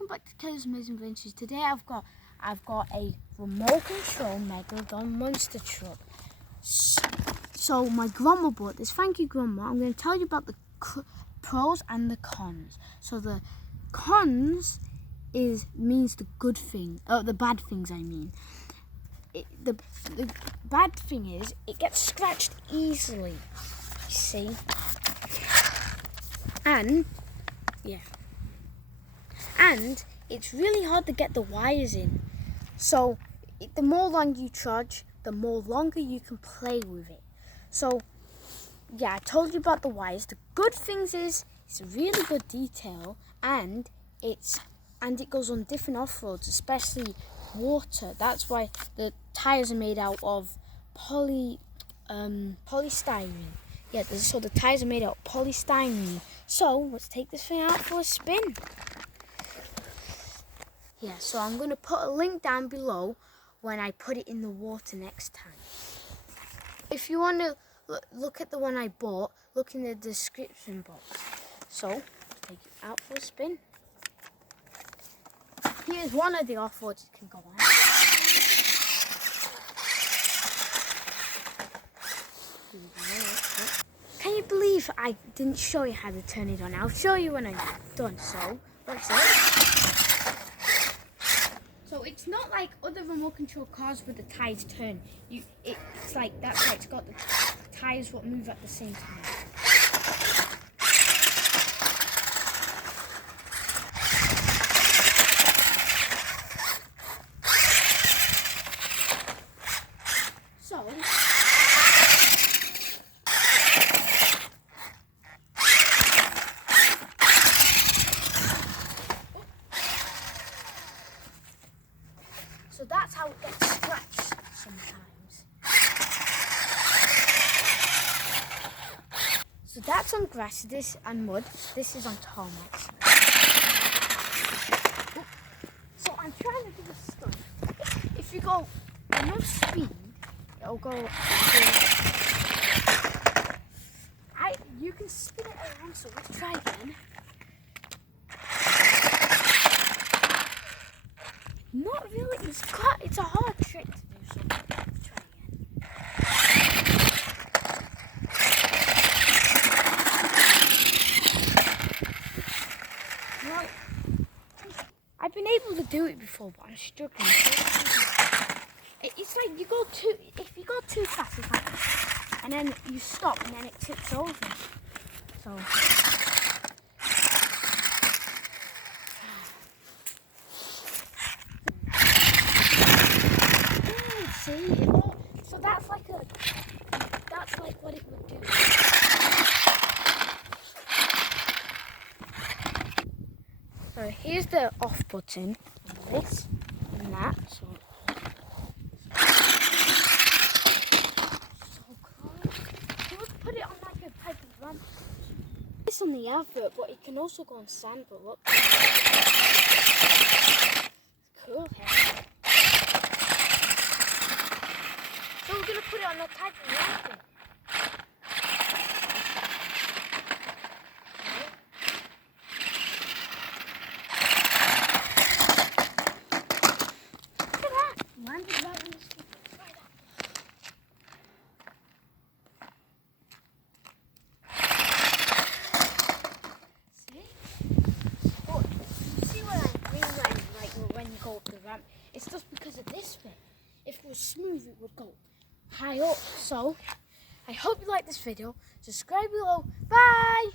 welcome back to Kelly's Amazing Adventures. Today I've got a remote control Megalodon monster truck. So my grandma bought this. Thank you, Grandma. I'm going to tell you about the pros and the cons. So the cons means the good thing, the bad things. I mean, the bad thing is it gets scratched easily. You see, and it's really hard to get the wires in. So the more long you charge, the more longer you can play with it. So yeah, I told you about the wires. The good things is it's a really good detail, and it goes on different off-roads, especially water. That's why the tires are made out of polystyrene. Yeah, so the tires are made out of polystyrene. So let's take this thing out for a spin. Yeah, so I'm going to put a link down below when I put it in the water next time. If you want to look at the one I bought, look in the description box. So, let's take it out for a spin. Here's one of the off-roads it can go on. Can you believe I didn't show you how to turn it on? I'll show you when I'm done. So, that's it. So it's not like other remote control cars where the tires turn. It's like that's why it's got the tires what move at the same time. So that's how it gets scratched sometimes. So that's on grass, this and mud. This is on tarmac. So I'm trying to do a stunt. If you go enough speed, it'll go. You can spin it around. So let's try again. Not really. It's a hard trick to do. So let's try again. Well, I've been able to do it before, but I'm struggling. It's like if you go too fast, it's like this, and then you stop, and then it tips over. So. So that's like what it would do. So here's the off button, this and that. So close. Let's put it on like a type of ramp. It's on the advert, but it can also go on sand. But look, it's cool. Hey? So we're going to put it on the type of ramping. Look at that. Landed right on the stick. Try that. See? But you see what I'm green line like when you go up the ramp? It's just because of this bit. If it was smooth, it would go high up. So I hope you like this video. Subscribe below. Bye.